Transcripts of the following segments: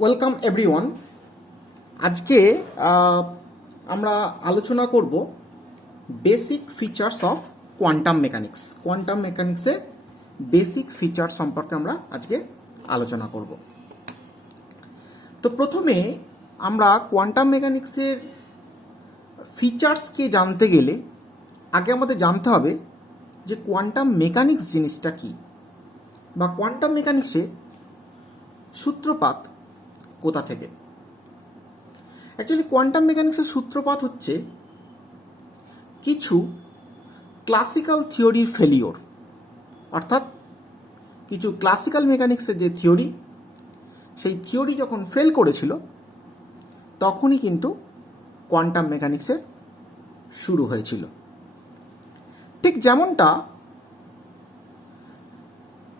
Welcome everyone. আজকে আমরা আলোচনা করব basic features of quantum mechanics. Quantum মেকানিক্সের বেসিক ফিচার সম্পর্কে আমরা আজকে আলোচনা করব। তো প্রথমে আমরা কোয়ান্টাম মেকানিক্সের ফিচার্সকে জানতে গেলে আগে আমাদের জানতে হবে যে কোয়ান্টাম মেকানিক্স জিনিসটা কি, বা কোয়ান্টাম মেকানিক্সের সূত্রপাত কোথা থেকে। অ্যাকচুয়ালি কোয়ান্টাম মেকানিক্সের সূত্রপাত হচ্ছে কিছু ক্লাসিক্যাল থিওরির ফেলিওর, অর্থাৎ কিছু ক্লাসিক্যাল মেকানিক্সের যে থিওরি, সেই থিওরি যখন ফেল করেছিল তখনই কিন্তু কোয়ান্টাম মেকানিক্সের শুরু হয়েছিল। ঠিক যেমনটা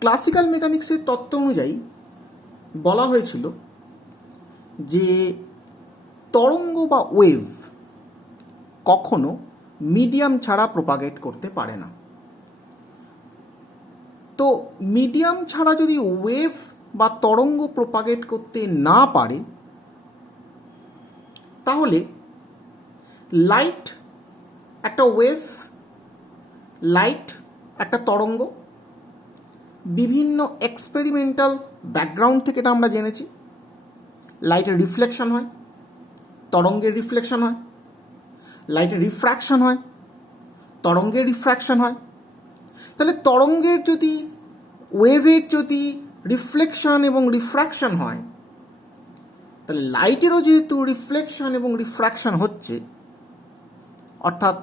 ক্লাসিক্যাল মেকানিক্সের তত্ত্ব অনুযায়ী বলা হয়েছিল যে তরঙ্গ বা ওয়েভ কখনো মিডিয়াম ছাড়া প্রপাগেট করতে পারে না। তো মিডিয়াম ছাড়া যদি ওয়েভ বা তরঙ্গ প্রপাগেট করতে না পারে, তাহলে লাইট একটা ওয়েভ, লাইট একটা তরঙ্গ, বিভিন্ন এক্সপেরিমেন্টাল ব্যাকগ্রাউন্ড থেকে এটা আমরা জেনেছি। লাইটের রিফ্লেকশন হয়, তরঙ্গের রিফ্লেকশন হয়, লাইটের রিফ্র্যাকশন হয়, তরঙ্গের রিফ্র্যাকশন হয়। তাহলে তরঙ্গের যদি, ওয়েভের যদি রিফ্লেকশন এবং রিফ্র্যাকশন হয়, তাহলে লাইটেরও যেহেতু রিফ্লেকশন এবং রিফ্র্যাকশন হচ্ছে, অর্থাৎ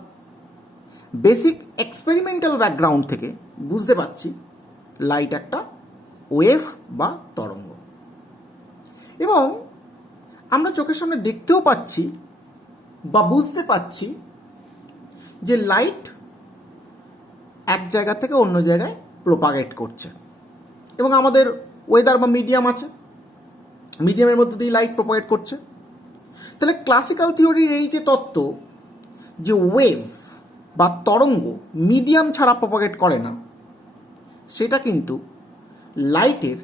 বেসিক এক্সপেরিমেন্টাল ব্যাকগ্রাউন্ড থেকে বুঝতে পারছি লাইট একটা ওয়েভ বা তরঙ্গ। এবং আমরা চোখের সামনে দেখতেও পাচ্ছি বা বুঝতে পাচ্ছি যে লাইট এক জায়গা থেকে অন্য জায়গায় প্রপাগেট করছে, এবং আমাদের ওয়েদার বা মিডিয়াম আছে, মিডিয়ামের মধ্যে দিয়ে লাইট প্রপাগেট করছে। তাহলে ক্লাসিক্যাল থিওরির এই যে তত্ত্ব যে ওয়েভ বা তরঙ্গ মিডিয়াম ছাড়া প্রপাগেট করে না, সেটা কিন্তু লাইটের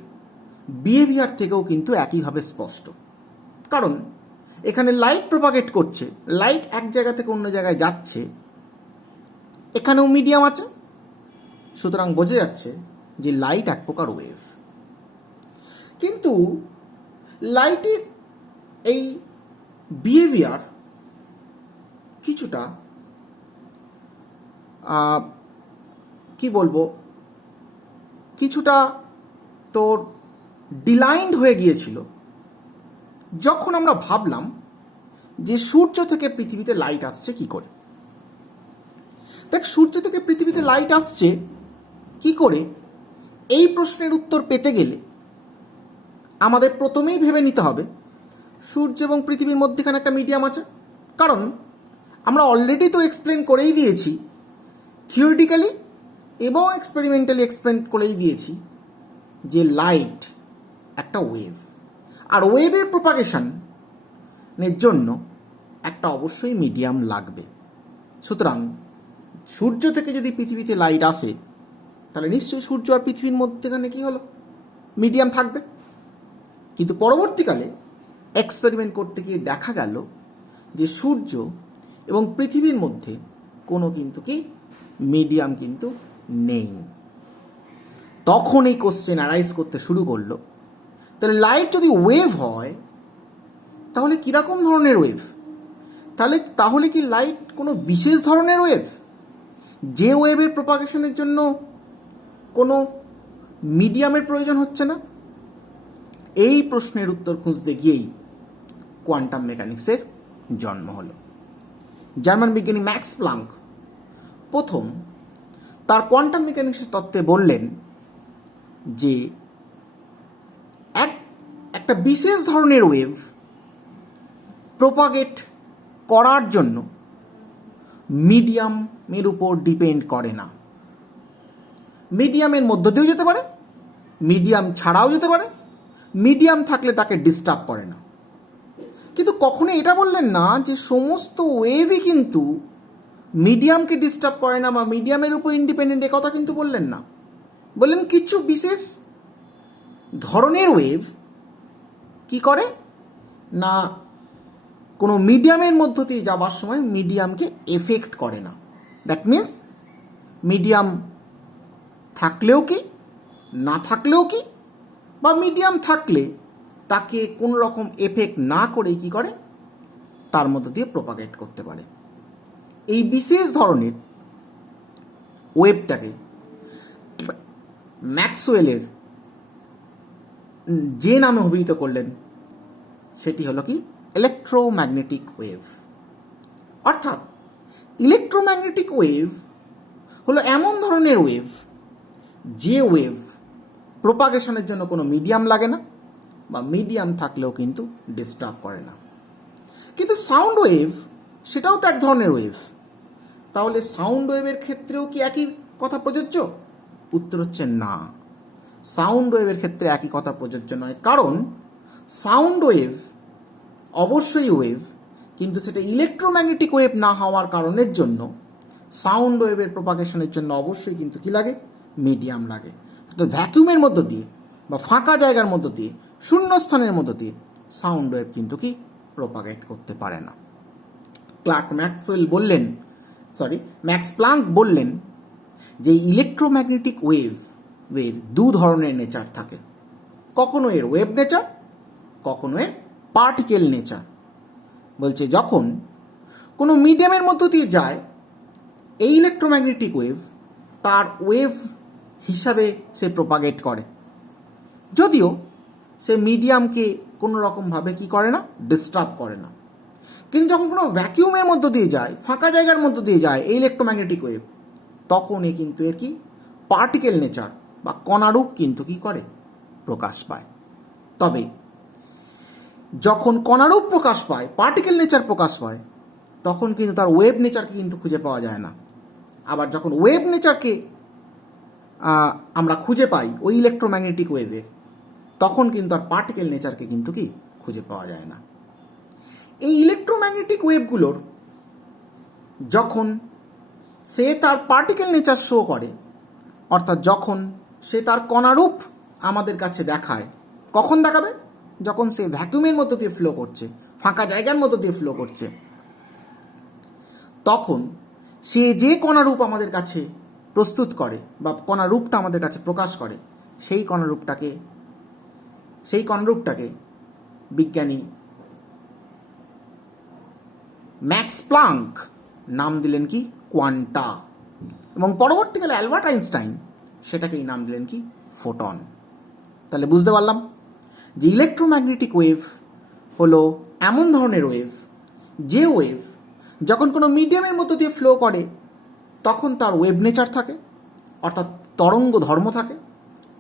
বিহেভিয়ার থেকেও কিন্তু একইভাবে স্পষ্ট। কারণ এখানে লাইট প্রপাগেট করছে, লাইট এক জায়গা থেকে অন্য জায়গায় যাচ্ছে, এখানেও মিডিয়াম আছে, সুতরাং বোঝা যাচ্ছে যে লাইট এক প্রকার ওয়েভ। কিন্তু লাইটের এই বিহেভিয়ার কিছুটা কি বলবো, কিছুটা তোর ডিলাইন্ড হয়ে গিয়েছিল যখন আমরা ভাবলাম যে সূর্য থেকে পৃথিবীতে লাইট আসছে কি করে। দেখ, সূর্য থেকে পৃথিবীতে লাইট আসছে কি করে, এই প্রশ্নের উত্তর পেতে গেলে আমাদের প্রথমেই ভেবে নিতে হবে সূর্য এবং পৃথিবীর মধ্যেখানে একটা মিডিয়াম আছে। কারণ আমরা অলরেডি তো এক্সপ্লেন করেই দিয়েছি, থিওরিটিক্যালি এবং এক্সপেরিমেন্টালি এক্সপ্লেন করেই দিয়েছি যে লাইট একটা ওয়েভ, আর ওয়েভের প্রপাগেশনের জন্য একটা অবশ্যই মিডিয়াম লাগবে। সুতরাং সূর্য থেকে যদি পৃথিবীতে লাইট আসে, তাহলে নিশ্চয়ই সূর্য আর পৃথিবীর মধ্যেখানে কি হলো, মিডিয়াম থাকবে। কিন্তু পরবর্তীকালে এক্সপেরিমেন্ট করতে গিয়ে দেখা গেল যে সূর্য এবং পৃথিবীর মধ্যে কোনো কিন্তু কি মিডিয়াম কিন্তু নেই। তখন এই কোশ্চেন অ্যারাইজ করতে শুরু করলো, তাহলে লাইট যদি ওয়েভ হয় তাহলে কীরকম ধরনের ওয়েভ? তাহলে কি লাইট কোনো বিশেষ ধরনের ওয়েভ, যে ওয়েভের প্রপাগেশনের জন্য কোনো মিডিয়ামের প্রয়োজন হচ্ছে না? এই প্রশ্নের উত্তর খুঁজতে গিয়েই কোয়ান্টাম মেকানিক্সের জন্ম হলো। জার্মান বিজ্ঞানী ম্যাক্স প্লাঙ্ক প্রথম তার কোয়ান্টাম মেকানিক্সের তত্ত্বে বললেন যে একটা বিশেষ ধরনের ওয়েভ প্রপাগেট করার জন্য মিডিয়ামের উপর ডিপেন্ড করে না। মিডিয়ামের মধ্য দিয়েও যেতে পারে, মিডিয়াম ছাড়াও যেতে পারে, মিডিয়াম থাকলে তাকে ডিস্টার্ব করে না। কিন্তু কখনো এটা বললেন না যে সমস্ত ওয়েভই কিন্তু মিডিয়ামকে ডিস্টার্ব করে না বা মিডিয়ামের উপর ইন্ডিপেন্ডেন্ট, একথা কিন্তু বললেন না। বললেন কিছু বিশেষ ধরনের ওয়েভ কি করে না কোনো মিডিয়ামের মধ্য দিয়ে যাবার সময় মিডিয়ামকে এফেক্ট করে না। দ্যাট মিন্স মিডিয়াম থাকলেও কি না থাকলেও কি, বা মিডিয়াম থাকলে তাকে কোনো রকম এফেক্ট না করেই কি করে তার মধ্য দিয়ে প্রপাগেট করতে পারে। এই বিশেষ ধরনের ওয়েভটাকে ম্যাক্সওয়েলের যে নামে অভিহিত করলেন সেটি হলো কি ইলেকট্রোম্যাগনেটিক ওয়েভ। অর্থাৎ ইলেকট্রোম্যাগনেটিক ওয়েভ হলো এমন ধরনের ওয়েভ যে ওয়েভ প্রপাগেশনের জন্য কোনো মিডিয়াম লাগে না, বা মিডিয়াম থাকলেও কিন্তু ডিস্টার্ব করে না। কিন্তু সাউন্ড ওয়েভ সেটাও তো এক ধরনের ওয়েভ। তাহলে সাউন্ড ওয়েভের ক্ষেত্রেও কি একই কথা প্রযোজ্য? উত্তর হচ্ছে না, সাউন্ড ওয়েভের ক্ষেত্রে একই কথা প্রযোজ্য নয়। কারণ সাউন্ড ওয়েভ অবশ্যই ওয়েভ, কিন্তু সেটা ইলেকট্রোম্যাগনেটিক ওয়েভ না হওয়ার কারণের জন্য সাউন্ড ওয়েভের প্রপাগেশনের জন্য অবশ্যই কিন্তু কি লাগে? মিডিয়াম লাগে। তো ভ্যাকুয়ামের মধ্য দিয়ে বা ফাঁকা জায়গার মধ্য দিয়ে, শূন্যস্থানের মধ্য দিয়ে সাউন্ড ওয়েভ কিন্তু কি প্রপাগেট করতে পারে না। ম্যাক্স প্লাঙ্ক বললেন যে ইলেকট্রোম্যাগনেটিক ওয়েভের দু ধরনের নেচার থাকে, কখনো এর ওয়েভ নেচার, কখনো এর পার্টিকেল নেচার। বলছে যখন কোনো মিডিয়ামের মধ্য দিয়ে যায় এই ইলেকট্রোম্যাগনেটিক ওয়েভ তার ওয়েভ হিসাবে সে প্রপাগেট করে, যদিও সে মিডিয়ামকে কোনো রকমভাবে কি করে না? ডিস্টার্ব করে না। কিন্তু যখন কোনো ভ্যাকিউমের মধ্য দিয়ে যায়, ফাঁকা জায়গার মধ্য দিয়ে যায় এই ইলেকট্রোম্যাগনেটিক ওয়েভ, তখন এ কিন্তু এর কি পার্টিকেল নেচার বা কণারূপ কিন্তু কি করে? প্রকাশ পায়। তবে যখন কণারূপ প্রকাশ পায়, পার্টিকেল নেচার প্রকাশ পায়, তখন কিন্তু তার ওয়েভ নেচারকে কিন্তু খুঁজে পাওয়া যায় না। আবার যখন ওয়েভ নেচারকে আমরা খুঁজে পাই ওই ইলেকট্রোম্যাগনেটিক ওয়েভের, তখন কিন্তু আর পার্টিকেল নেচারকে কিন্তু কি খুঁজে পাওয়া যায় না। এই ইলেকট্রোম্যাগনেটিক ওয়েভগুলোর যখন সে তার পার্টিকেল নেচার শো করে, অর্থাৎ যখন সে তার কণারূপ আমাদের কাছে দেখায়, কখন দেখাবে? যখন সে ভ্যাকুয়ামের মধ্য দিয়ে ফ্লো করছে, ফাঁকা জায়গার মধ্য দিয়ে ফ্লো করছে, তখন সে যে কণারূপ আমাদের কাছে প্রস্তুত করে বা কণারূপটা আমাদের কাছে প্রকাশ করে, সেই কণারূপটাকে বিজ্ঞানী ম্যাক্স প্লাঙ্ক নাম দিলেন কি কোয়ান্টা, এবং পরবর্তীকালে অ্যালবার্ট আইনস্টাইন সেটাকেই নাম দিলেন কি ফোটন। তাহলে বুঝতে পারলাম যে ইলেকট্রোম্যাগনেটিক ওয়েভ হলো এমন ধরনের ওয়েভ যে ওয়েভ যখন কোনো মিডিয়ামের মধ্য দিয়ে ফ্লো করে তখন তার ওয়েভ নেচার থাকে, অর্থাৎ তরঙ্গ ধর্ম থাকে।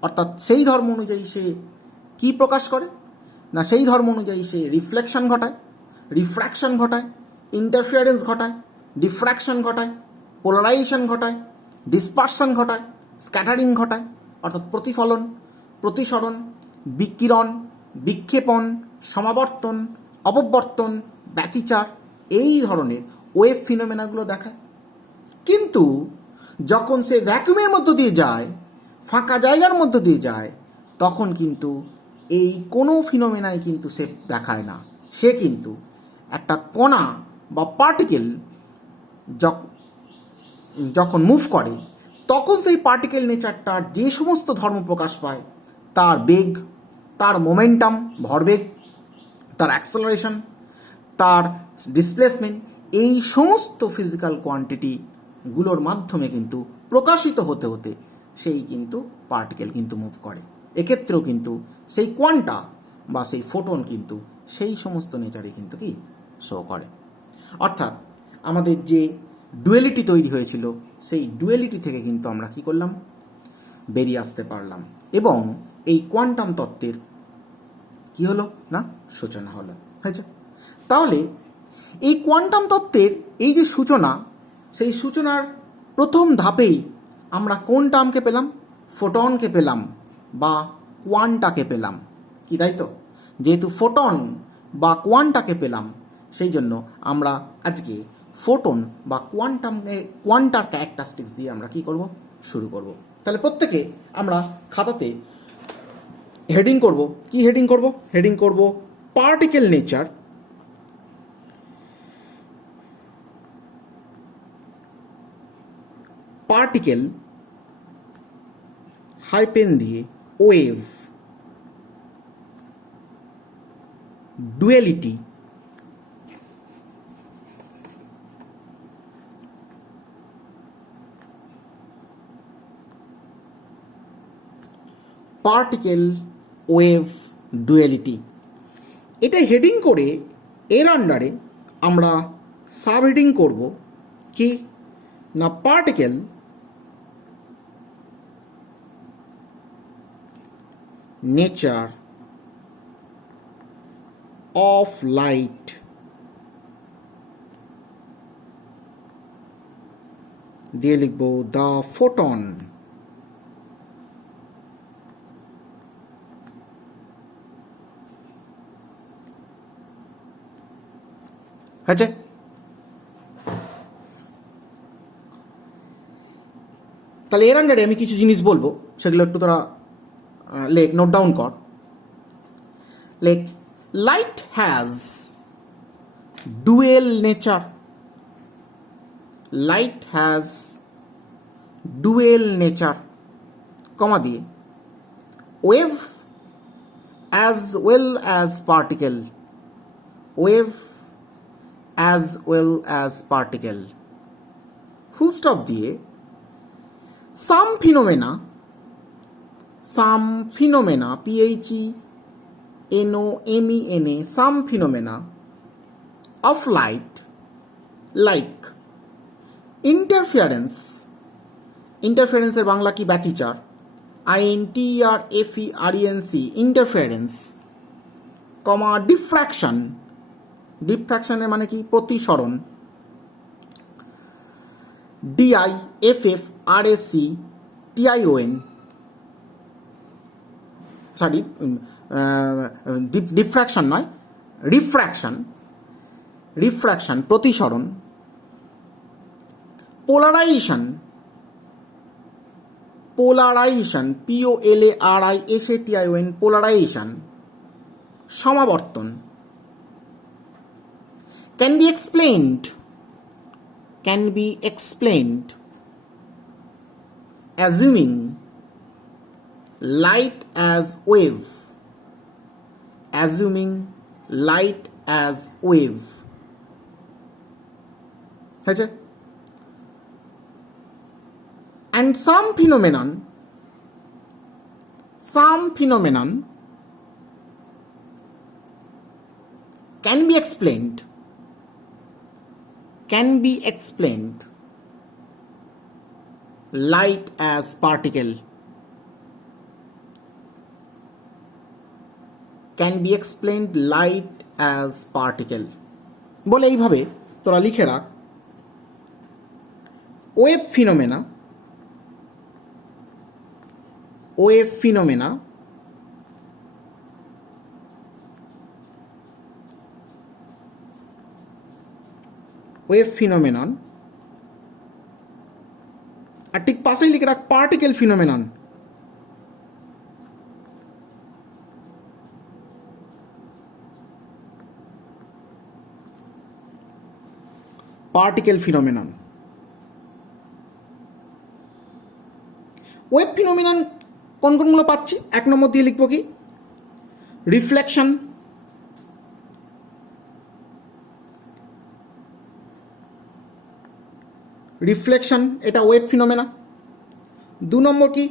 অর্থাৎ সেই ধর্ম অনুযায়ী সে কি প্রকাশ করে না, সেই ধর্ম অনুযায়ী সে রিফ্লেকশন ঘটায়, রিফ্র্যাকশন ঘটায়, ইন্টারফিয়ারেন্স ঘটায়, ডিফ্র্যাকশন ঘটায়, পোলারাইজেশন ঘটায়, ডিসপারশন ঘটায়, স্ক্যাটারিং ঘটায়, অর্থাৎ প্রতিফলন, প্রতিসরণ, বিকিরণ, বিক্ষেপণ, সমাবর্তন, অপবর্তন, ব্যতিচার, এই ধরনের ওয়েভ ফিনোমেনাগুলো দেখায়। কিন্তু যখন সে ভ্যাকুয়ামের মধ্য দিয়ে যায়, ফাঁকা জায়গার মধ্য দিয়ে যায়, তখন কিন্তু এই কোনো ফিনোমেনাই কিন্তু সে দেখায় না। সে কিন্তু একটা কণা বা পার্টিকেল যখন মুভ করে, তখন সেই পার্টিকেল নেচারটার যে সমস্ত ধর্ম প্রকাশ পায়, তার বেগ, তার মোমেন্টাম, ভরবেগ, তার অ্যাক্সেলারেশন, তার ডিসপ্লেসমেন্ট, এই সমস্ত ফিজিক্যাল কোয়ান্টিটিগুলোর মাধ্যমে কিন্তু প্রকাশিত হতে হতে সেই কিন্তু পার্টিকেল কিন্তু মুভ করে। এক্ষেত্রেও কিন্তু সেই কোয়ান্টা বা সেই ফোটন কিন্তু সেই সমস্ত নেচারে কিন্তু কি শো করে। অর্থাৎ আমাদের যে ডুয়েলিটি তৈরি হয়েছিল, সেই ডুয়েলিটি থেকে কিন্তু আমরা কি করলাম? বেরিয়ে আসতে পারলাম, এবং এই কোয়ান্টাম তত্ত্বের কি হলো না সূচনা হলো, হয়েছে। তাহলে এই কোয়ান্টাম তত্ত্বের এই যে সূচনা, সেই সূচনার প্রথম ধাপেই আমরা কোন টার্মকে পেলাম? ফোটনকে পেলাম বা কোয়ান্টাকে পেলাম, কি তাই তো? যেহেতু ফোটন বা কোয়ান্টাকে পেলাম, সেই জন্য আমরা আজকে ফোটন বা কোয়ান্টার ক্যারেক্টারিস্টিক্স দিয়ে আমরা কি করব? শুরু করব। তাহলে প্রত্যেকে আমরা খাতাতে হেডিং করব, কি হেডিং করব? হেডিং করব পার্টিকেল নেচার, পার্টিকেল হাইপেন দিয়ে wave, duality, particle wave duality. এটা হেডিং করে এর আন্ডারে আমরা সাব হেডিং করব কি না, পার্টিকেল নেচার অফ লাইট, দিয়ে লিখব দ্য ফোটন। আচ্ছা, তাহলে এর আন্ডারে আমি কিছু জিনিস বলবো, সেগুলো একটু তোরা লেখ, নোট ডাউন কর। লেখ, light has dual nature, light has dual nature, comma দিয়ে wave as well as particle, wave as well as particle, full stop দিয়ে some phenomena, some phenomena, PHENOMENA, some phenomena of light like interference, ইন্টারফিয়ারেন্সের বাংলা কি? ব্যতিচার, INTERFERENC, interference, comma diffraction, ডিফ্র্যাকশনের মানে কি? প্রতিসরণ, DIFFRACTION, sorry diffraction নয়, রিফ্র্যাকশন, রিফ্র্যাকশন প্রতিসরণ, পোলারাইজেশন, পোলারাইজেশন, POLARISATION, পোলারাইজেশন সমাবর্তন, can be explained, can be explained, assuming light as wave, assuming light as wave, হয়েছে? and some phenomenon can be explained, can be explained light as particle, can be explained light as particle বলে এইভাবে তোরা লিখে রাখ। Wave phenomena, wave phenomena, wave phenomenon, আর ঠিক পাশেই লিখে রাখ particle phenomenon, particle phenomenon. Wave phenomenon কোন কোনগুলো পাচ্ছি? এক নম্বর দিয়ে লিখবো কি? রিফ্লেকশন, রিফ্লেকশন এটা ওয়েভ ফিনোমেনা। দু নম্বর কি?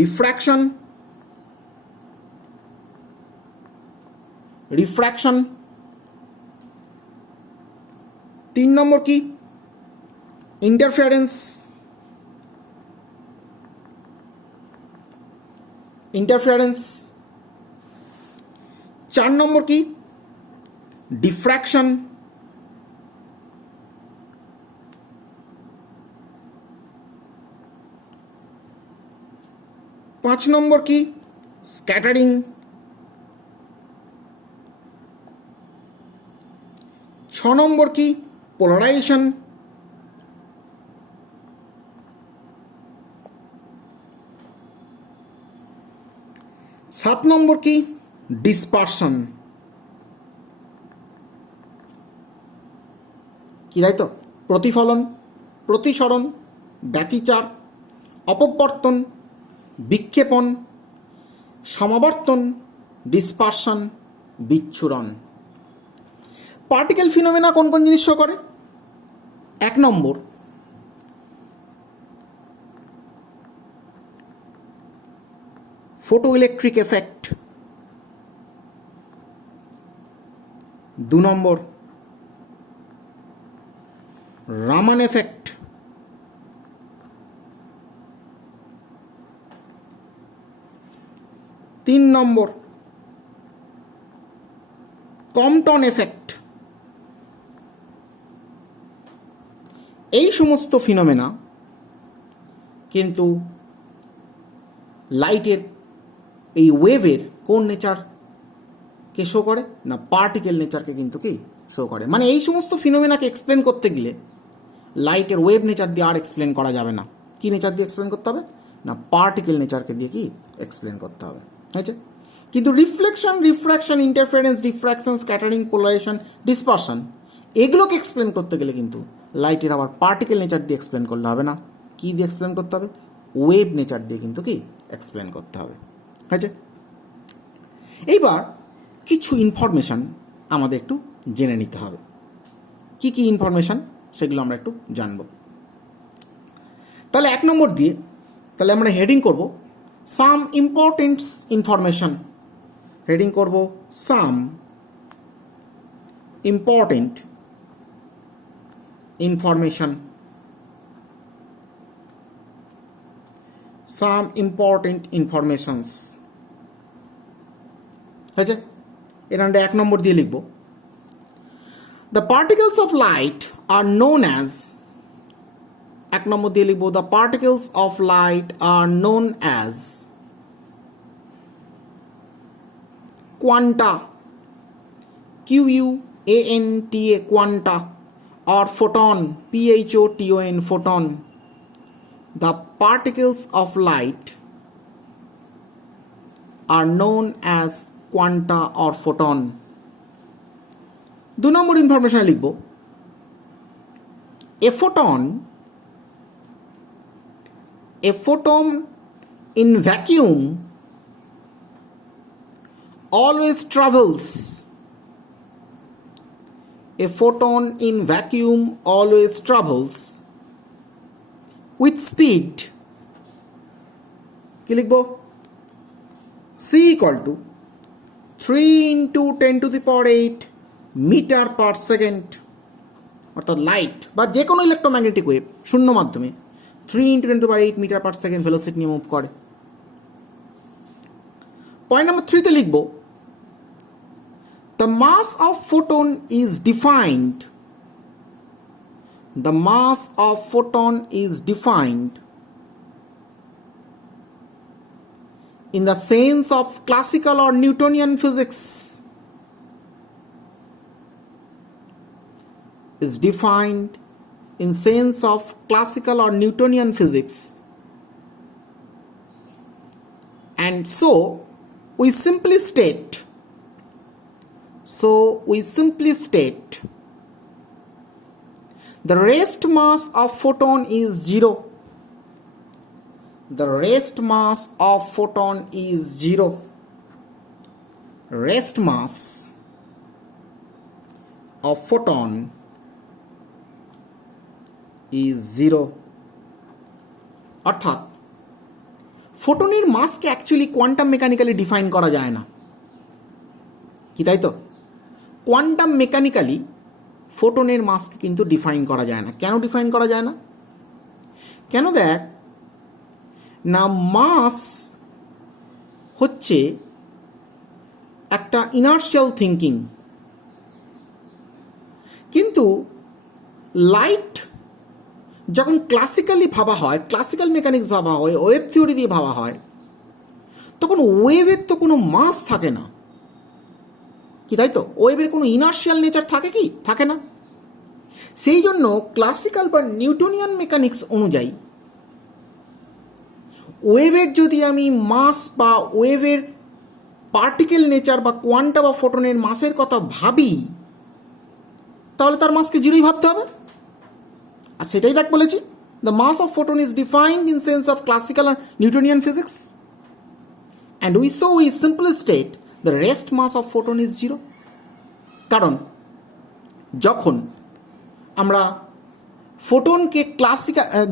Refraction, refraction. তিন নম্বর কি? Interference, interference. চার নম্বর কি? ডিফ্র্যাকশন। পাঁচ নম্বর কি? স্ক্যাটারিং। ছ নম্বর কি? পোলারাইজেশন। 7 নম্বর কি? ডিসপারশন। কি তাই তো? প্রতিফলন, প্রতিসরণ, ব্যতিচার, অপবর্তন, বিক্ষেপণ, সমাবর্তন, ডিসপারশন, বিচ্ছুরণ। পার্টিকেল ফিনোমেনা কোন কোন জিনিস শো করে? 1 নম্বর ফটো ইলেকট্রিক এফেক্ট। 2 নম্বর রামান এফেক্ট। 3 নম্বর কম্পটন এফেক্ট। এই সমস্ত ফিনোমেনা কিন্তু লাইটের এই ওয়েভের কোন নেচারকে শো করে? না, পার্টিকেল নেচারকে কিন্তু কি শো করে। মানে এই সমস্ত ফিনোমেনাকে এক্সপ্লেন করতে গেলে লাইটের ওয়েভ নেচার দিয়ে আর এক্সপ্লেন করা যাবে না। কি নেচার দিয়ে এক্সপ্লেন করতে হবে? না, পার্টিকেল নেচারকে দিয়ে কি এক্সপ্লেন করতে হবে। হয়েছে? কিন্তু reflection, refraction, interference, diffraction, scattering, polarisation, dispersion, এগুলোকে এক্সপ্লেন করতে গেলে কিন্তু লাইটের আবার পার্টিকেল নেচার দিয়ে এক্সপ্লেন করলে হবে না। কি দিয়ে এক্সপ্লেন করতে হবে? ওয়েভ নেচার দিয়ে কিন্তু কি এক্সপ্লেন করতে হবে। হয়েছে? এইবার কিছু ইনফরমেশান আমাদের একটু জেনে নিতে হবে। কি কি ইনফরমেশান সেগুলো আমরা একটু জানব। তাহলে 1 নম্বর দিয়ে তাহলে আমরা হেডিং করব সাম ইম্পর্টেন্ট ইনফরমেশান। হেডিং করব some important information. Some important informations. হয়েছে? এর আন্ডারে 1 নম্বর দিয়ে লিখব the particles of light are known as. 1 নম্বর দিয়ে লিখব the particles of light are known as quanta, QUANTA, quanta, or photon, PHOTON, photon. The particles of light are known as quanta or photon. 2 number information লিখব a photon in vacuum always travels. A photon in vacuum always travels with speed. কি লিখব? C equal to 3 into 10 to the power 8 meter per second. অর্থাৎ light বা যে কোনো electromagnetic wave শূন্য মাধ্যমে 3 into 10 to the power 8 meter per second velocity নিয়ে move করে। পয়েন্ট নম্বর 3 তে লিখব the mass of photon is defined. The mass of photon is defined in the sense of classical or Newtonian physics. Is defined in sense of classical or Newtonian physics. And so we simply state the rest mass of photon is 0. The rest mass of photon is 0. Rest mass of photon is 0. অর্থাৎ ফোটনের মাসকে actually quantum mechanically define করা যায় না। কি তাই তো? Quantum mechanically ফোটনের মাসকে কিন্তু ডিফাইন করা যায় না। কেন ডিফাইন করা যায় না? কেন? দেখ না, মাস হচ্ছে একটা ইনার্শিয়াল থিঙ্কিং, কিন্তু লাইট যখন ক্লাসিক্যালি ভাবা হয়, ক্লাসিক্যাল মেকানিক্স ভাবা হয়, ওয়েভ থিওরি দিয়ে ভাবা হয়, তখন ওয়েভের তো কোনো মাস থাকে না। কি তাই তো? ওয়েভের কোনো ইনার্শিয়াল নেচার থাকে কি? থাকে না। সেই জন্য ক্লাসিক্যাল বা নিউটনিয়ান মেকানিক্স অনুযায়ী ওয়েভের যদি আমি মাস বা ওয়েভের পার্টিকেল নেচার বা কোয়ান্টা বা ফোটনের মাসের কথা ভাবি, তাহলে তার মাসকে জিরোই ভাবতে হবে। আর সেটাই দেখ বলেছি, the mass of photon is defined in sense of classical আর Newtonian physics, and we so we simple state the rest mass of photon is zero. কারণ যখন আমরা ফোটনকে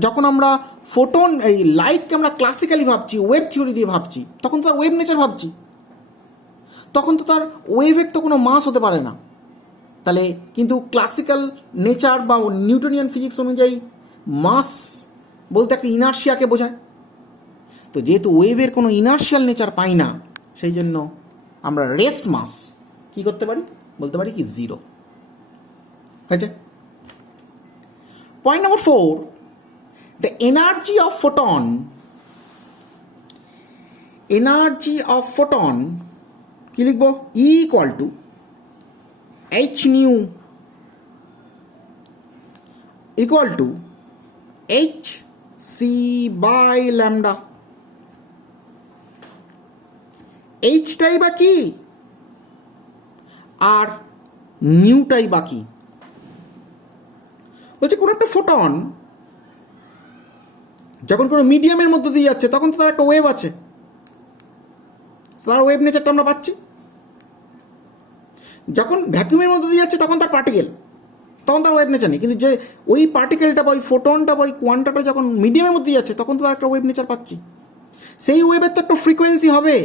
যখন আমরা ফোটন এই লাইটকে আমরা ক্লাসিক্যালি ভাবছি, ওয়েভ থিওরি দিয়ে ভাবছি, তখন তো তার ওয়েভ নেচার ভাবছি, তখন তো তার ওয়েভের তো কোনো মাস হতে পারে না। তাহলে কিন্তু ক্লাসিক্যাল নেচার বা নিউটনিয়ান ফিজিক্স অনুযায়ী মাস বলতে একটা ইনার্শিয়াকে বোঝায়। তো যেহেতু ওয়েভের কোনো ইনার্শিয়াল নেচার পাই না, সেই জন্য আমরা রেস্ট মাস কি করতে পারি, বলতে পারি কি জিরো হয়েছে। Point number 4, the energy of photon কি লিখব, E equal to h nu equal to h c by lambda। এইচটাই বা কি আর নিউটাই বা কি? বলছে কোনো একটা ফোটন যখন কোনো মিডিয়ামের মধ্যে দিয়ে যাচ্ছে, তখন তো তার একটা ওয়েভ আছে, তার ওয়েভ নেচারটা আমরা পাচ্ছি। যখন ভ্যাকুয়ামের মধ্যে দিয়ে যাচ্ছে, তখন তার পার্টিকেল, তখন তার ওয়েভ নেচার নেই। কিন্তু যে ওই পার্টিকেলটা বা ওই ফোটনটা বা ওই কোয়ান্টাটা যখন মিডিয়ামের মধ্যে যাচ্ছে, তখন তো তার একটা ওয়েভ নেচার পাচ্ছি। সেই ওয়েভের তো একটা ফ্রিকোয়েন্সি হবে,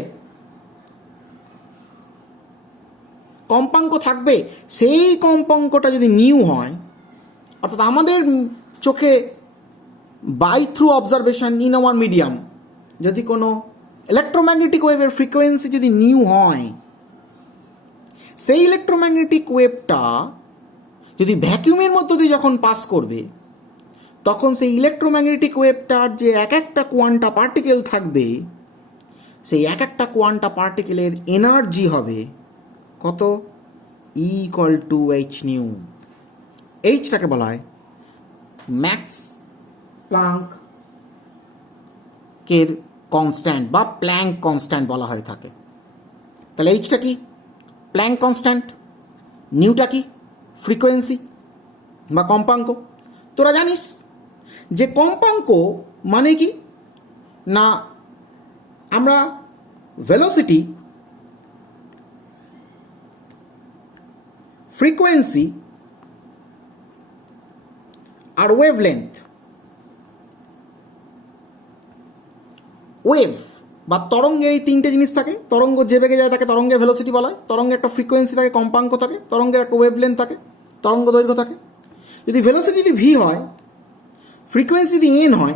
কম্পাঙ্ক থাকবে। সেই কম্পাঙ্কটা যদি নিউ হয়, অর্থাৎ আমাদের চোখে by through observation in our medium যদি কোনো ইলেকট্রোম্যাগনেটিক ওয়েভের ফ্রিকোয়েন্সি যদি নিউ হয়, সেই ইলেকট্রোম্যাগনেটিক ওয়েভটা যদি ভ্যাকুয়ামের মধ্য দিয়ে যখন পাস করবে, তখন সেই ইলেকট্রোম্যাগনেটিক ওয়েভটার যে এক একটা কোয়ান্টা পার্টিকেল থাকবে, সেই এক একটা কোয়ান্টা পার্টিকেলের এনার্জি হবে কত, E equal to h nu। এইচটাকে বলা হয় ম্যাক্স প্লাঙ্কের কনস্ট্যান্ট বা প্ল্যাঙ্ক কনস্ট্যান্ট বলা হয়ে থাকে। তাহলে এইচটা কি, প্ল্যাঙ্ক কনস্ট্যান্ট। নিউটা কি, ফ্রিকোয়েন্সি বা কম্পাঙ্ক। তোরা জানিস যে কম্পাঙ্ক মানে কি না, আমরা ভেলোসিটি, ফ্রিকোয়েন্সি আর ওয়েভ লেন্থ, ওয়েভ বা তরঙ্গের এই তিনটে জিনিস থাকে। তরঙ্গ যে বেগে যায় তাকে তরঙ্গের ভেলোসিটি বলা হয়, তরঙ্গের একটা ফ্রিকোয়েন্সি থাকে, কম্পাঙ্ক থাকে, তরঙ্গের একটা ওয়েভ লেন্থ থাকে, তরঙ্গ দৈর্ঘ্য থাকে। যদি ভেলোসিটি যদি ভি হয়, ফ্রিকোয়েন্সি যদি এন হয়,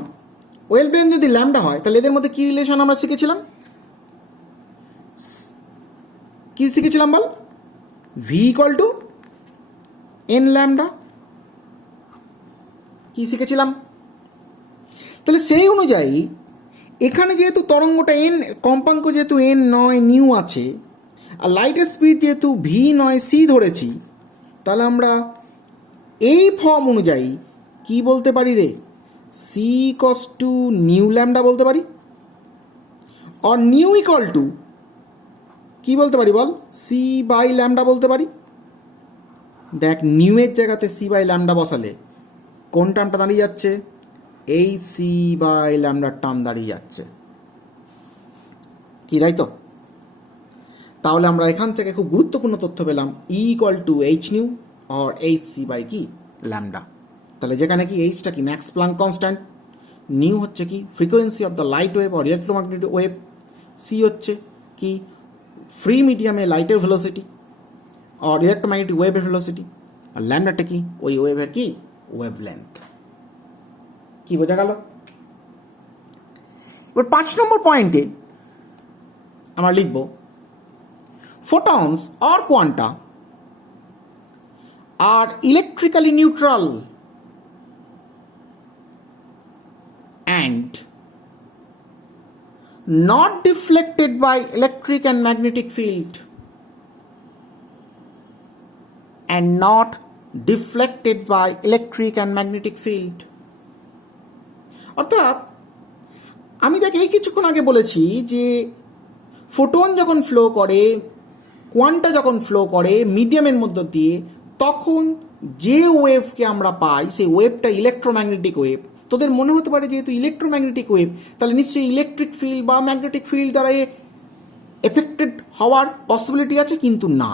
ওয়েভ লেন্থ যদি ল্যামডা হয়, তাহলে এদের মধ্যে কী রিলেশন আমরা শিখেছিলাম, কি শিখেছিলাম বল, V equal to N lambda, কি শিখেছিলাম। তাহলে সেই অনুযায়ী এখানে যেহেতু তরঙ্গটা এন, কম্পাঙ্ক যেহেতু এন নয় নিউ আছে, আর লাইটের স্পিড যেহেতু ভি নয় সি ধরেছি, তাহলে আমরা এই ফর্ম অনুযায়ী কি বলতে পারি রে, C equals to nu lambda বলতে পারি। আর নিউ ইকল টু কি বলতে পারি বল, সি বাই ল্যামডা বলতে পারি। দেখ, নিউয়ের জায়গাতে সি বাই ল্যামডা বসালে কোন টার্মটা দাঁড়িয়ে যাচ্ছে, এই সি বাই ল্যামডার টার্ম দাঁড়িয়ে যাচ্ছে, কি তাই তো? তাহলে আমরা এখান থেকে খুব গুরুত্বপূর্ণ তথ্য পেলাম, E equal to H nu আর এইচ সি বাই কি ল্যামডা। তাহলে যেখানে কি এইচটা কি ম্যাক্স প্লাঙ্ক কনস্ট্যান্ট, নিউ হচ্ছে কি frequency of the light wave আর ইলেকট্রোম্যাগনেটিক ওয়েভ, সি হচ্ছে কি ফ্রি মিডিয়ামে লাইটের ভেলোসিটি আর ইলেকট্রোম্যাগনেটিক ওয়েভের ভেলোসিটি, আর ল্যামডাটা কি ওই ওয়েভের কি ওয়েভ লেন্থ। কি বোঝা গেল? এবার 5 নম্বর পয়েন্টে আমরা লিখব, photons or quanta are electrically neutral and not deflected by electric and magnetic field, and not deflected by electric and magnetic field। অর্থাৎ আমি দেখ এই কিছুক্ষণ আগে বলেছি যে ফোটন যখন ফ্লো করে, কোয়ান্টা যখন ফ্লো করে মিডিয়ামের মধ্য দিয়ে, তখন যে ওয়েভকে আমরা পাই সেই ওয়েভটা ইলেকট্রোম্যাগনেটিক ওয়েভ। তোদের মনে হতে পারে যেহেতু ইলেকট্রোম্যাগনেটিক ওয়েভ তাহলে নিশ্চয়ই ইলেকট্রিক ফিল্ড বা ম্যাগনেটিক ফিল্ড দ্বারা এফেক্টেড হওয়ার পসিবিলিটি আছে, কিন্তু না,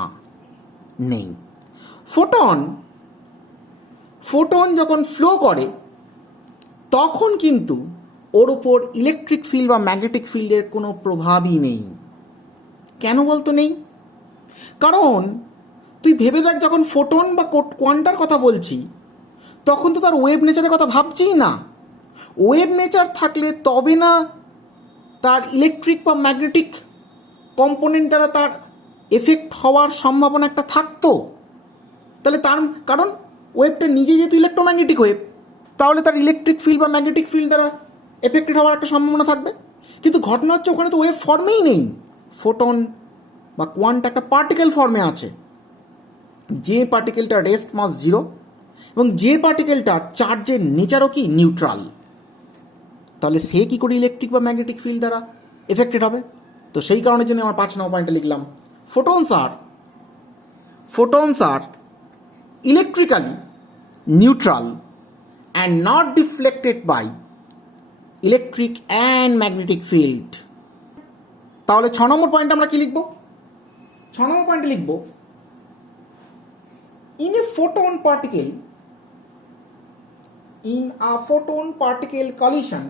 নেই। ফোটন যখন ফ্লো করে তখন কিন্তু ওর ওপর ইলেকট্রিক ফিল্ড বা ম্যাগনেটিক ফিল্ডের কোনো প্রভাবই নেই। কেন বলতো নেই? কারণ তুই ভেবে দেখ, যখন ফোটন বা কোয়ান্টার কথা বলছি তখন তো তার ওয়েভ নেচারের কথা ভাবছিই না। ওয়েভ নেচার থাকলে তবে না তার ইলেকট্রিক বা ম্যাগনেটিক কম্পোনেন্ট দ্বারা তার এফেক্ট হওয়ার সম্ভাবনা একটা থাকতো। তাহলে তার কারণ ওয়েভটা নিজে যেহেতু ইলেকট্রোম্যাগনেটিক ওয়েভ, তাহলে তার ইলেকট্রিক ফিল্ড বা ম্যাগনেটিক ফিল্ড দ্বারা এফেক্টেড হওয়ার একটা সম্ভাবনা থাকবে। কিন্তু ঘটনা হচ্ছে ওখানে তো ওয়েভ ফর্মেই নেই। ফোটন বা কোয়ান্টা একটা পার্টিকেল ফর্মে আছে, যে পার্টিকেলটা রেস্ট মাস 0 এবং যে পার্টিকেলটার চার্জের নেচারও কি নিউট্রাল। তাহলে সে কি করে ইলেকট্রিক বা ম্যাগনেটিক ফিল্ড দ্বারা এফেক্টেড হবে? তো সেই কারণের জন্য আমার 5 নম্বর পয়েন্টে লিখলাম photons are electrically neutral and not deflected by electric and magnetic field. তাহলে 6 নম্বর পয়েন্ট আমরা কি লিখব? 6 নম্বর পয়েন্টে লিখব, in a photon particle collision,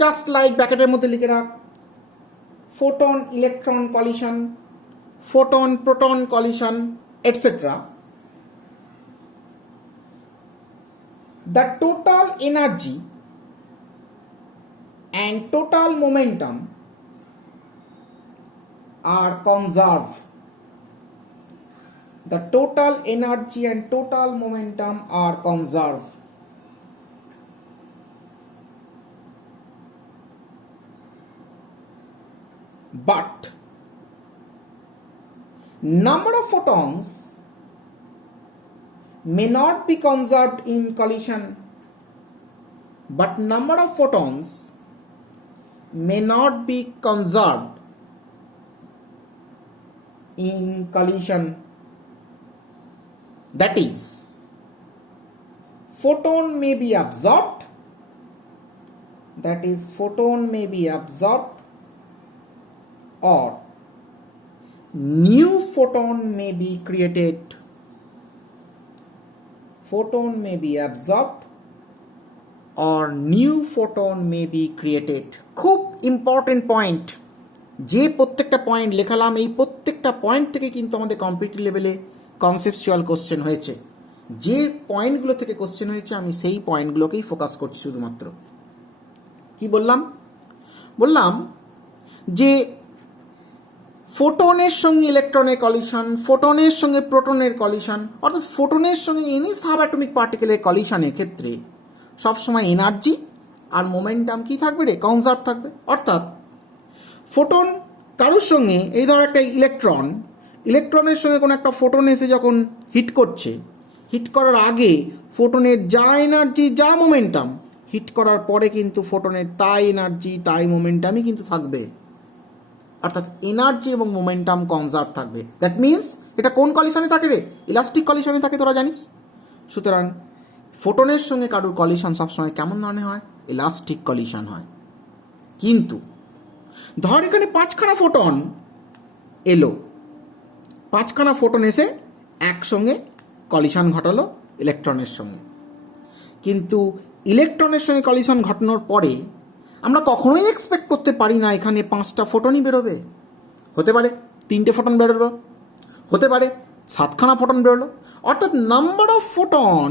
just like ব্র্যাকেটের মধ্যে লিখে রাখ, photon electron collision, photon proton collision, etc. The total energy and total momentum are conserved. The total energy and total momentum are conserved. But number of photons may not be conserved in collision. But number of photons may not be conserved in collision. That is, photon may be absorbed. Or new photon may be created. Photon may be absorbed or new photon may be created. খুব important point. যে প্রত্যেকটা point লেখালাম এই প্রত্যেকটা point থেকে কিন্তু আমাদের competitive লেভেলে conceptual question হয়েছে। যে পয়েন্টগুলো থেকে কোশ্চেন হয়েছে আমি সেই পয়েন্টগুলোকেই ফোকাস করছি শুধুমাত্র। কি বললাম যে ফোটনের সঙ্গে ইলেকট্রনের কলিশন, ফোটনের সঙ্গে প্রোটনের কলিশন, অর্থাৎ ফোটনের সঙ্গে এনি সাব অ্যাটমিক পার্টিকেলের কলিশনের ক্ষেত্রে সবসময় এনার্জি আর মোমেন্টাম কি থাকবে রে? কনজার্ভ থাকবে। অর্থাৎ ফোটন কারোর সঙ্গে, এই ধর একটা ইলেকট্রনের সঙ্গে কোনো একটা ফোটন এসে যখন হিট করছে, হিট করার আগে ফোটনের যা এনার্জি যা মোমেন্টাম, হিট করার পরে কিন্তু ফোটনের তাই এনার্জি তাই মোমেন্টামই কিন্তু থাকবে। অর্থাৎ এনার্জি এবং মোমেন্টাম কনজার্ভ থাকবে। দ্যাট মিনস এটা কোন কলিশনে থাকে রে? ইলাস্টিক কলিশনে থাকে, তোরা জানিস। সুতরাং ফোটনের সঙ্গে কারোর কলিশন সবসময় কেমন ধরনের হয়? ইলাস্টিক কলিশন হয়। কিন্তু ধর এখানে 5খানা ফোটন এলো, 5খানা ফোটন এসে একসঙ্গে কলিশন ঘটালো ইলেকট্রনের সঙ্গে। কিন্তু ইলেকট্রনের সঙ্গে কলিশন ঘটানোর পরে আমরা কখনোই এক্সপেক্ট করতে পারি না এখানে 5টা ফোটনই বেরোবে। হতে পারে 3টে ফোটন বেরোলো, হতে পারে 7খানা ফোটন বেরোলো। অর্থাৎ number of photon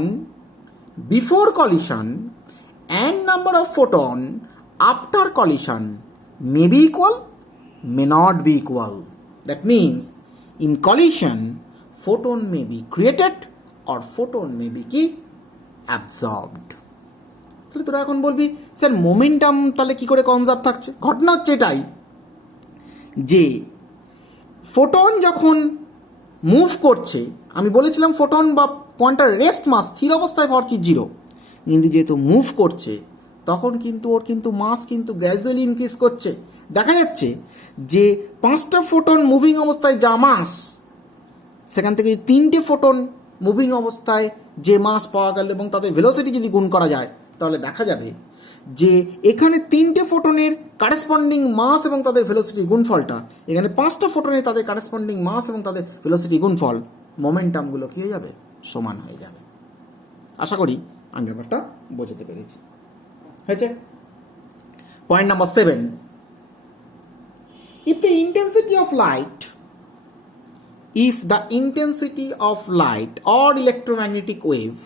before collision and number of photon after collision may be equal, may not be equal. That means in collision photon may be created or photon may be কি absorbed. তাহলে তোরা এখন বলবি sir momentum তাহলে কি করে conserve থাকছে? ঘটনা হচ্ছে এটাই যে ফোটন যখন মুভ করছে, আমি বলেছিলাম ফোটন বা কোয়ান্টার রেস্ট মাস স্থির অবস্থায় ভর কি 0, কিন্তু যেহেতু মুভ করছে তখন কিন্তু ওর কিন্তু মাস কিন্তু গ্র্যাজুয়ালি ইনক্রিজ করছে। দেখা যাচ্ছে যে 5টা ফোটন মুভিং অবস্থায় যা মাস, সেখান থেকে 3টে ফোটন মুভিং অবস্থায় যে মাস পাওয়া গেল এবং তাদের ভেলোসিটি যদি গুণ করা যায়, তাহলে দেখা যাবে যে এখানে 3টে ফোটনের কারেসপন্ডিং মাস এবং তাদের ভেলোসিটি গুণফলটা এখানে 5টা ফোটনের তাদের কারেসপন্ডিং মাস এবং তাদের ভেলোসিটি গুণফল মোমেন্টামগুলো কী হয়ে যাবে, সমান হয়ে যাবে। আশা করি আমি ব্যাপারটা বোঝাতে পেরেছি। হয়েছে? Point number 7, if the intensity of light or electromagnetic wave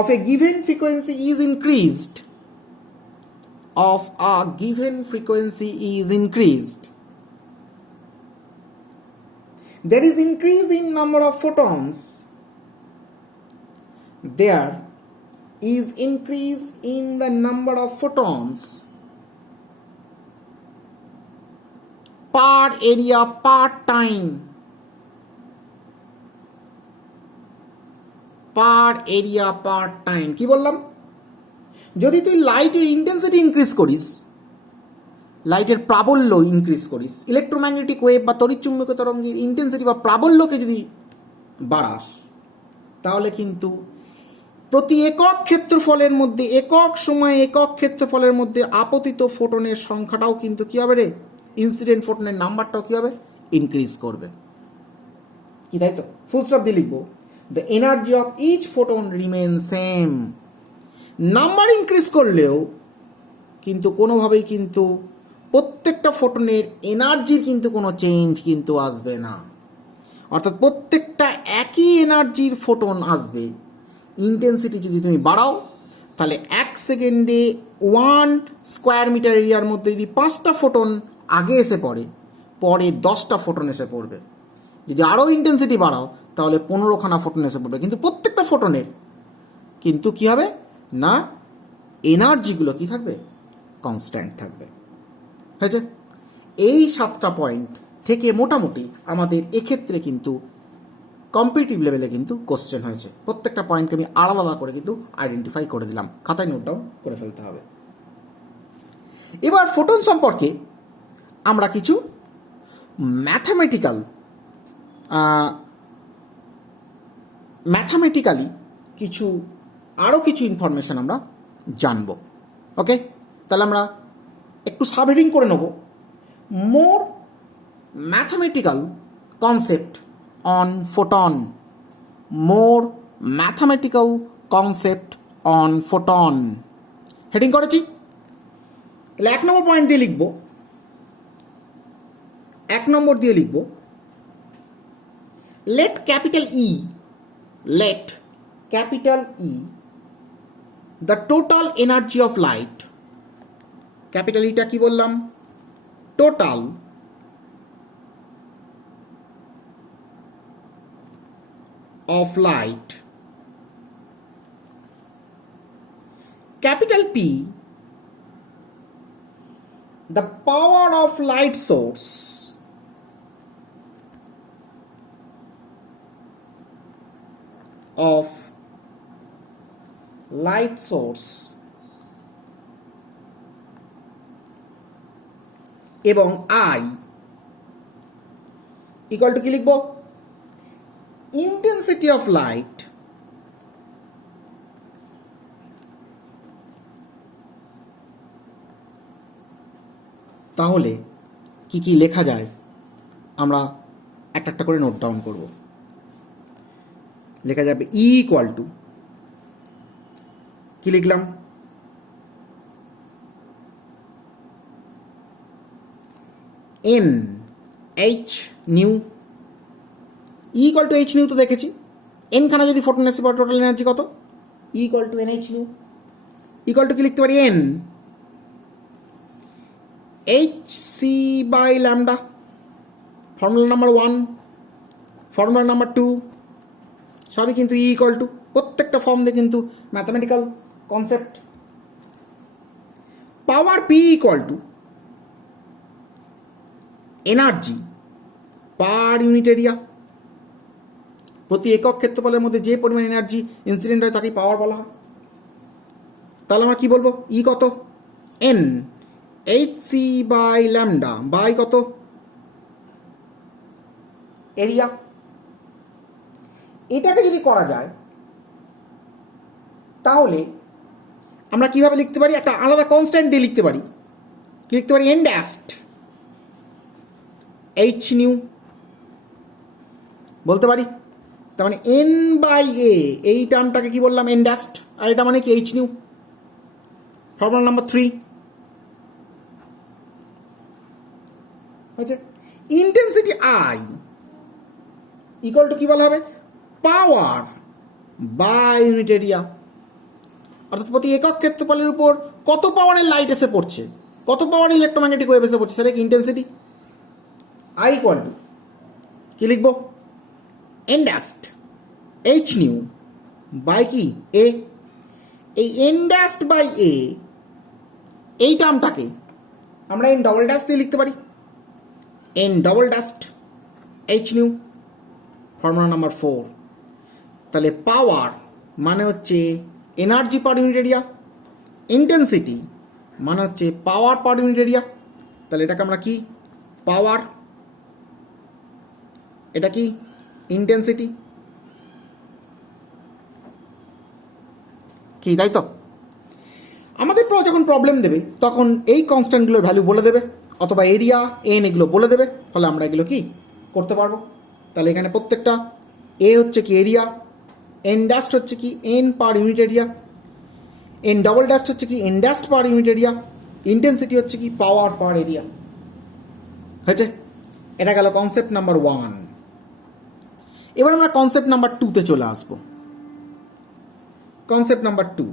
of a given frequency is increased, there is increase in number of photons, there is increase in the number of photons per area per time, কি বললাম? যদি তুই লাইটের intensity increase করিস, লাইটের প্রাবল্য increase করিস, electromagnetic wave বা তড়িৎচুম্বকীয় তরঙ্গের ইন্টেন্সিটি বা প্রাবল্যকে যদি বাড়াস, তাহলে কিন্তু প্রতি একক ক্ষেত্রফলের মধ্যে, একক সময়ে একক ক্ষেত্রফলের মধ্যে আপতিত ফোটনের সংখ্যাটাও কিন্তু কী হবে রে, ইনসিডেন্ট ফোটনের নাম্বারটাও কী হবে, ইনক্রিজ করবে। কি তাই তো? ফুল স্টপ দিয়ে লিখবো, the energy of each photon remain same. Number increase করলেও কিন্তু কোনোভাবেই কিন্তু প্রত্যেকটা ফোটনের এনার্জির কিন্তু কোনো চেঞ্জ কিন্তু আসবে না। অর্থাৎ প্রত্যেকটা একই এনার্জির ফোটন আসবে। ইন্টেন্সিটি যদি তুমি বাড়াও, তাহলে 1 সেকেন্ডে 1 স্কোয়ার মিটার এরিয়ার মধ্যে যদি 5টা ফোটন আগে এসে পড়ে, পরে 10টা ফোটন এসে পড়বে। যদি আরও ইন্টেন্সিটি বাড়াও, তাহলে 15খানা ফোটন এসে পড়বে। কিন্তু প্রত্যেকটা ফোটনের কিন্তু কী হবে না, এনার্জিগুলো কি থাকবে, কনস্ট্যান্ট থাকবে। হয়েছে? এই 7টা পয়েন্ট থেকে মোটামুটি আমাদের এক্ষেত্রে কিন্তু কম্পিটিটিভ লেভেলে কিন্তু কোশ্চেন হয়েছে। প্রত্যেকটা পয়েন্টকে আমি আলাদা আলাদা করে কিন্তু আইডেন্টিফাই করে দিলাম, খাতায় নোট ডাউন করে ফেলতে হবে। এবার ফোটন সম্পর্কে আমরা কিছু ম্যাথামেটিক্যালি আরও কিছু ইনফরমেশন আমরা জানব। ওকে, তাহলে আমরা একটু সাবহেডিং করে নেব, more mathematical concept on photon. Heading করেছি। তাহলে 1 নম্বর পয়েন্ট দিয়ে লিখব, 1 নম্বর দিয়ে লিখব, let capital E the total energy of light, capital eta কি বললাম, total of light, capital P the power of light source, এবং I ইকুয়াল টু কি লিখব, ইন্টেন্সিটি অফ লাইট তাহলে কি কি লেখা যায় আমরা একটা একটা করে নোট ডাউন করব। লেখা যাবে E ইকুয়াল টু কি লিখলাম, N H new. E equal to H new তো দেখেছি, এনখানা যদি ফোটন এসে পড়ে টোটাল এনার্জি কত, E equal to N H nu. Equal to কি লিখতে পারি, N H C by lambda, formula number 1, formula number 2 সবই কিন্তু ই ইকুয়াল টু, প্রত্যেকটা ফর্ম দিয়ে কিন্তু mathematical concept. Power P equal to energy per unit area, প্রতি একক ক্ষেত্রফলের মধ্যে যে পরিমাণ এনার্জি ইনসিডেন্ট হয় তাকেই পাওয়ার বলা হয়। তাহলে আমরা কি বলবো? ই কত? N H C by lambda by কত? এরিয়া। এটাকে যদি করা যায় তাহলে আমরা কিভাবে লিখতে পারি? একটা আলাদা কনস্ট্যান্ট দিয়ে লিখতে পারি। কি লিখতে পারি? এন ড্যাস্ট এইচ নিউ বলতে পারি। তার মানে এন বাই এ, এই টার্মটাকে কি বললাম? এন ড্যাস্ট। আর এটা মানে কি? H nu. ফর্মুলা নাম্বার 3 আচ্ছা, ইন্টেন্সিটি আই ইকুয়াল টু কি বলা হবে? Power by unit area. অর্থাৎ প্রতি একক ক্ষেত্রফলের উপর কত পাওয়ারের লাইট এসে পড়ছে, কত পাওয়ার ইলেকট্রোম্যাগনেটিক ওয়েভ এসে পড়ছে, সেটা কি ইন্টেন্সিটি। আই ইকুয়াল টু কি লিখবো? এন ড্যাস্ট এইচ নিউ বাই কি? এ। এই এন ড্যাস্ট বাই এ, এই টার্মটাকে আমরা এন ডবল ড্যাশ দিয়ে লিখতে পারি। N double dash H nu, formula number 4। তাহলে পাওয়ার মানে হচ্ছে energy per unit area, intensity মানে হচ্ছে পাওয়ার পার ইউনিট এরিয়া। তাহলে এটাকে আমরা কি? পাওয়ার, এটা কি? ইন্টেন্সিটি। কি, তাই তো? আমাদের যখন প্রবলেম দেবে তখন এই কনস্ট্যান্টগুলোর ভ্যালু বলে দেবে, অথবা এরিয়া, এন, এগুলো বলে দেবে। ফলে আমরা এগুলো কি করতে পারবো। তাহলে এখানে প্রত্যেকটা এ হচ্ছে কি? এরিয়া। এন ড্যাস্ট হচ্ছে কি? N per unit area. N double dash হচ্ছে কি? N dash per unit area. Intensity হচ্ছে কি? Power per area. হয়েছে? এটা গেল কনসেপ্ট নাম্বার 1। এবার আমরা কনসেপ্ট নাম্বার 2-তে চলে আসবো। কনসেপ্ট নাম্বার 2,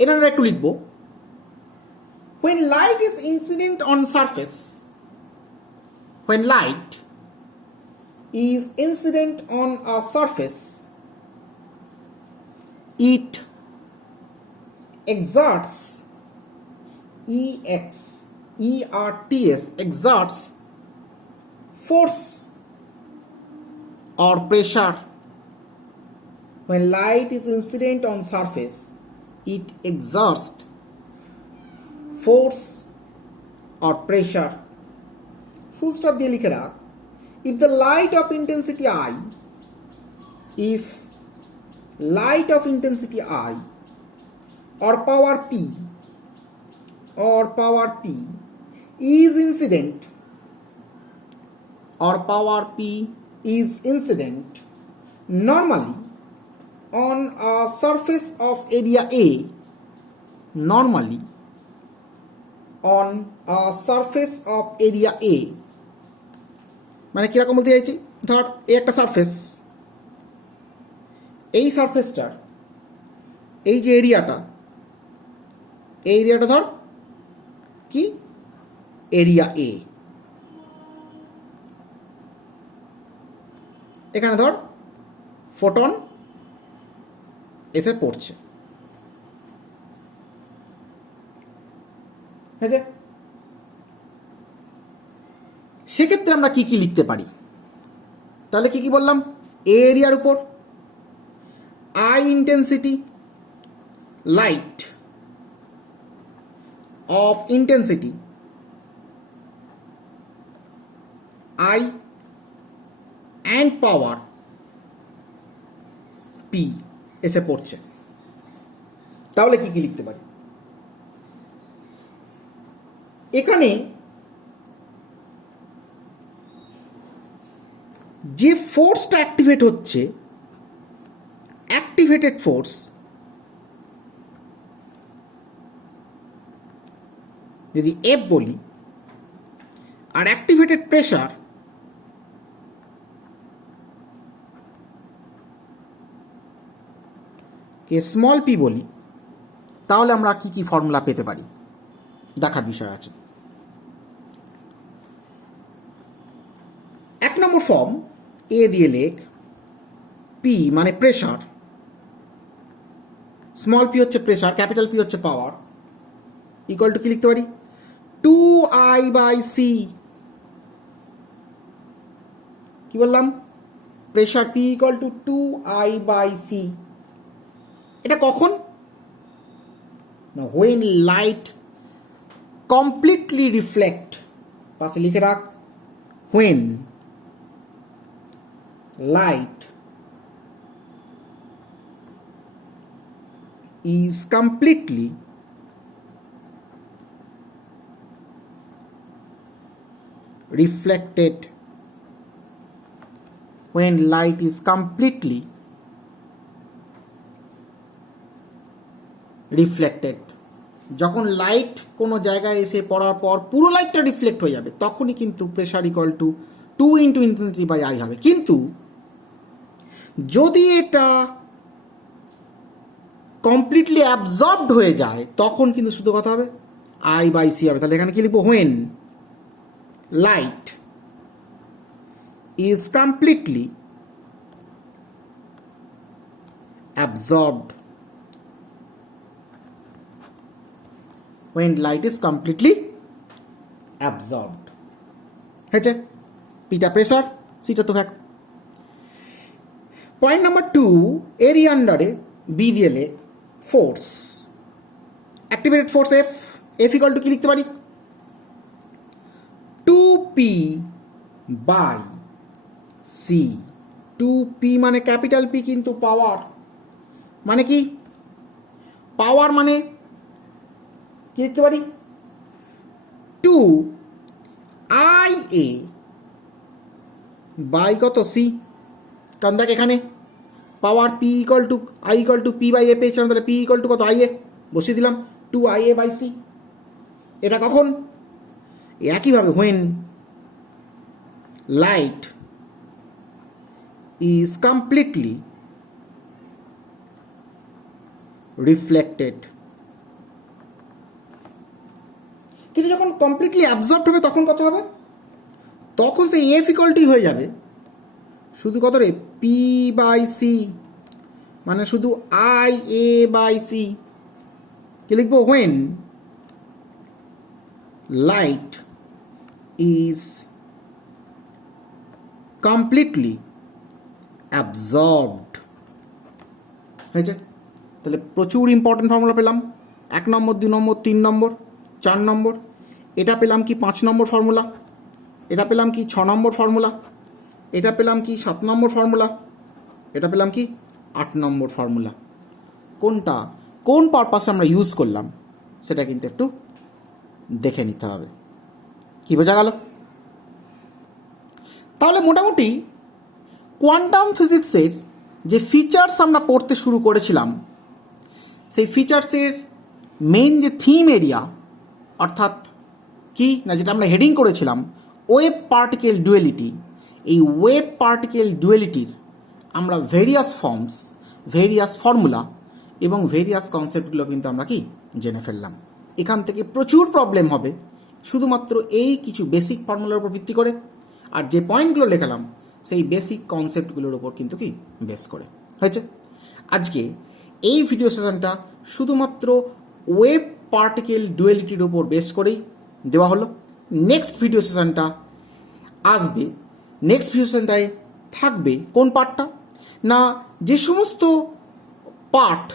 এটা আমরা একটু লিখবো। when light is incident on surface, when light is incident on a surface, it exerts exerts force or pressure. When light is incident on surface, it exerts force or pressure. Full stop দিয়ে লিখে রাখ। If the light of intensity I, if light of intensity I or power P is incident, or power P is incident normally on a surface of area A, normally on a surface of area A, মানে কিরকম বলতে চাইছি? ধর এই একটা surface, এই সারফেসটার এই যে এরিয়াটা, এই এরিয়াটা ধর কি? এরিয়া এ। এখানে ধর ফোটন এসে পড়ছে। হয়েছে? সেক্ষেত্রে আমরা কি কি লিখতে পারি? তাহলে কি কি বললাম? এ এরিয়ার উপর, I intensity, light off intensity I and power P এসে পড়ছে। তাহলে কি কি লিখতে পারি? এখানে যে ফোর্সটা অ্যাক্টিভেট হচ্ছে, অ্যাক্টিভেটেড ফোর্স, যদি এফ বলি, আর অ্যাক্টিভেটেড প্রেশার কে স্মল পি বলি, তাহলে আমরা কি কি ফর্মুলা পেতে পারি দেখার বিষয় আছে। 1 নম্বর ফর্ম, এ দিয়ে লেখ, পি মানে প্রেশার, স্মল পি হচ্ছে প্রেশার, ক্যাপিটাল পি হচ্ছে পাওয়ার, ইকুয়াল টু কি লিখতে পারি? 2I/C। কি বললাম? Pressure P = 2I/C। এটা কখন? না, when light completely reflect, পাশে লিখে রাখ, when light is completely reflected, when light is completely reflected, যখন লাইট কোনো জায়গায় এসে পড়ার পর পুরো লাইটটা রিফ্লেক্ট হয়ে যাবে তখনই কিন্তু প্রেশার = 2 × intensity/I হবে। কিন্তু যদি এটা কমপ্লিটলি অ্যাবজর্বড হয়ে যায় তখন কিন্তু শুধু কথা হবে I/C হবে। তাহলে এখানে কি লিখবো? when light is completely absorbed, when light is completely absorbed হয়েছে। পিটা প্রেসার, সিটা তো ভ্যাক। পয়েন্ট নাম্বার 2, এরিয়া আন্ডারে বি দিয়েলে ফোর্স, অ্যাক্টিভেটেড ফোর্স F = কি লিখতে পারি? 2P/C। 2P মানে ক্যাপিটাল P, কিন্তু পাওয়ার মানে কি? পাওয়ার মানে কি লিখতে পারি? 2IA কত C, কারণ দেখ এখানে পাওয়ার P = I = P/A পেয়েছিলাম, তাহলে P = কত? IA বসিয়ে দিলাম, 2IA/C। এটা কখন? একইভাবে when light is completely reflected, কিন্তু যখন কমপ্লিটলি অ্যাবজর্ব হবে তখন কত হবে? তখন সেই F = হয়ে যাবে শুধু কত রে? P/C, মানে শুধু IA/C। কি লিখবো? when light is completely absorbed হয়েছে। তাহলে প্রচুর ইম্পর্টেন্ট ফর্মুলা পেলাম, 1 নম্বর, 2 নম্বর, 3 নম্বর, 4 নম্বর। এটা পেলাম কি 5 নম্বর ফর্মুলা, এটা পেলাম কি 6 নম্বর ফর্মুলা, এটা পেলাম কি 7 নম্বর ফর্মুলা, এটা পেলাম কি 8 নম্বর ফর্মুলা। কোনটা কোন পারপাসে আমরা ইউজ করলাম সেটা কিন্তু একটু দেখে নিতে হবে। কি বোঝা গেল? তাহলে মোটামুটি কোয়ান্টাম ফিজিক্সের যে ফিচার্স আমরা পড়তে শুরু করেছিলাম সেই ফিচার্সের মেইন যে থিম এরিয়া, অর্থাৎ কি না, যেটা আমরা হেডিং করেছিলাম ওয়েভ পার্টিকেল ডুয়েলিটি, এই ওয়েভ পার্টিকেল ডুয়েলিটির আমরা ভেরিয়াস ফর্মস, ভেরিয়াস ফর্মুলা এবং ভেরিয়াস কনসেপ্টগুলো কিন্তু আমরা কি জেনে ফেললাম। এখান থেকে প্রচুর প্রবলেম হবে শুধুমাত্র এই কিছু বেসিক ফর্মুলার উপর ভিত্তি করে, আর যে পয়েন্টগুলো লেখালাম সেই বেসিক কনসেপ্টগুলোর উপর কিন্তু কি বেস করে হয়েছে। আজকে এই ভিডিও সেশনটা শুধুমাত্র ওয়েভ পার্টিকেল ডুয়েলিটির উপর বেস করেই দেওয়া হলো। নেক্সট ভিডিও সেশনটা আসবে, নেক্সট ভিডিও সেশনটায় থাকবে কোন পার্টটা না, যে সমস্ত পার্ট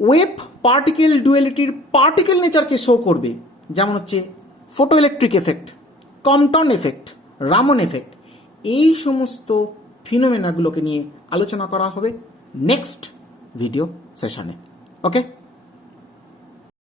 ওয়েভ পার্টিকেল ডুয়েলিটির পার্টিকেল নেচারকে শো করবে, যেমন হচ্ছে photo electric effect, Compton effect, Raman effect, এই সমস্ত ফিনোমেনাগুলোকে নিয়ে আলোচনা করা হবে নেক্সট ভিডিও সেশনে। ওকে।